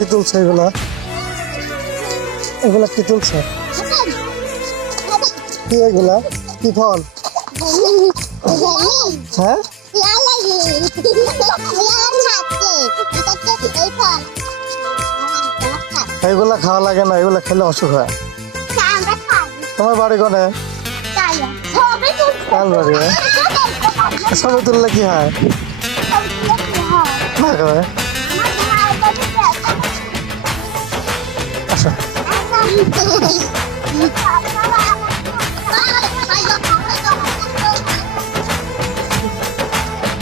কি তুলছে এগুলা? এগুলা কি তুলছে? কি এগুলা? কি ফল? হ্যাঁ এগুলা খাওয়া লাগে না, এগুলা খেলে অসুখ হয়। তোমার বাড়ি কোনে? কাল বাড়ি। সবে তুললে কি হয়? না খাবে। আচ্ছা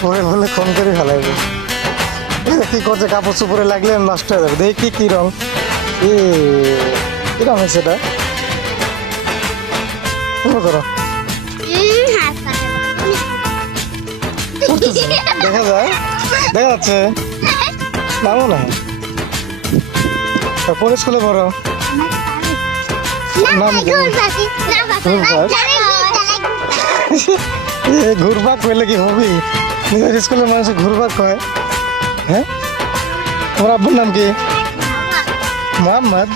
পরে বলে ফোন করে ফেলাইবে। কি করছে? কাপড় চোপড়ে লাগলে নষ্ট হয়ে যাবে। দেখি কি রং, কি রং হয়েছে এটা? করো দেখা যায়, দেখা যাচ্ছে নামও না। পরে স্কুলে পড়ো নাম ঘুরবাক কইলে কি হবি? নিজের স্কুলের মানুষ ঘুরবাক কয়। হ্যাঁ তোমার আব্বুর নাম কি? মোহাম্মদ।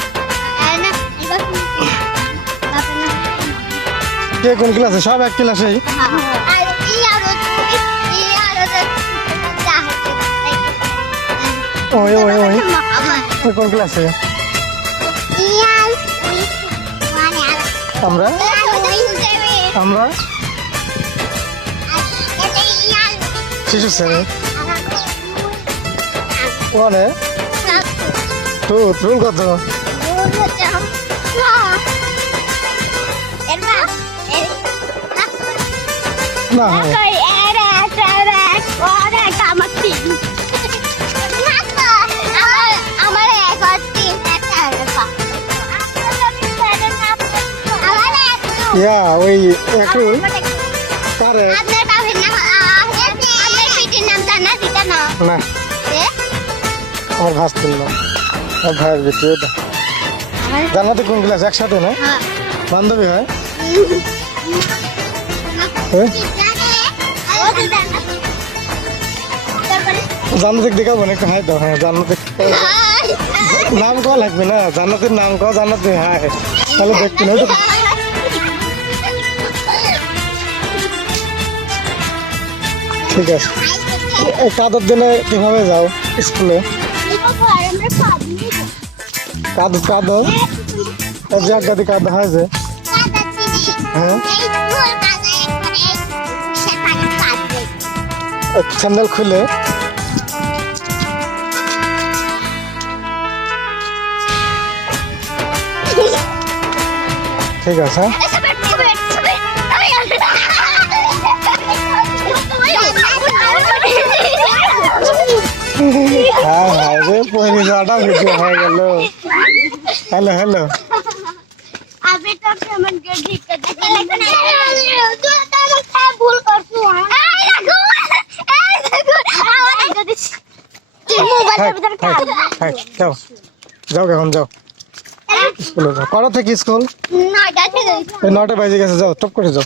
কে কোন ক্লাসে? সব এক ক্লাসেই। ওই ওই ওই ওই কোন ক্লাসে? আমরা আমরা শিশু শ্রেণী। ওখানে রুল কত? না ইয়া ওই একই কারে না আমার ভাস তুললাম ভাইয়ের বেটি। ওটা জান্নাতে কোন ক্লাস? একসাথে না বান্ধবী হয়? জান্নাতের দেখাবো না একটু হাই দাও। হ্যাঁ জান্নাতের নাম কওয়া লাগবে না, জান্নাতের নাম কওয়া, জান্নাতে হাই তাহলে দেখতে না। ঠিক আছে। এই কাদর দিনে কিভাবে যাও স্কুলে? কাদর কাদর জায়গাতে কাদর হয় যে। হ্যাঁ স্যান্ডেল খুলে ঠিক আছে। হ্যাঁ হ্যাঁ রে পরে যাওয়াটা ভিডিও হয়ে গেল। হ্যালো হ্যালো যাও যাও এখন যাও স্কুলে যাও। কটা থেকে স্কুল? 9টা বেজে গেছে। যাও টপ করে যাও।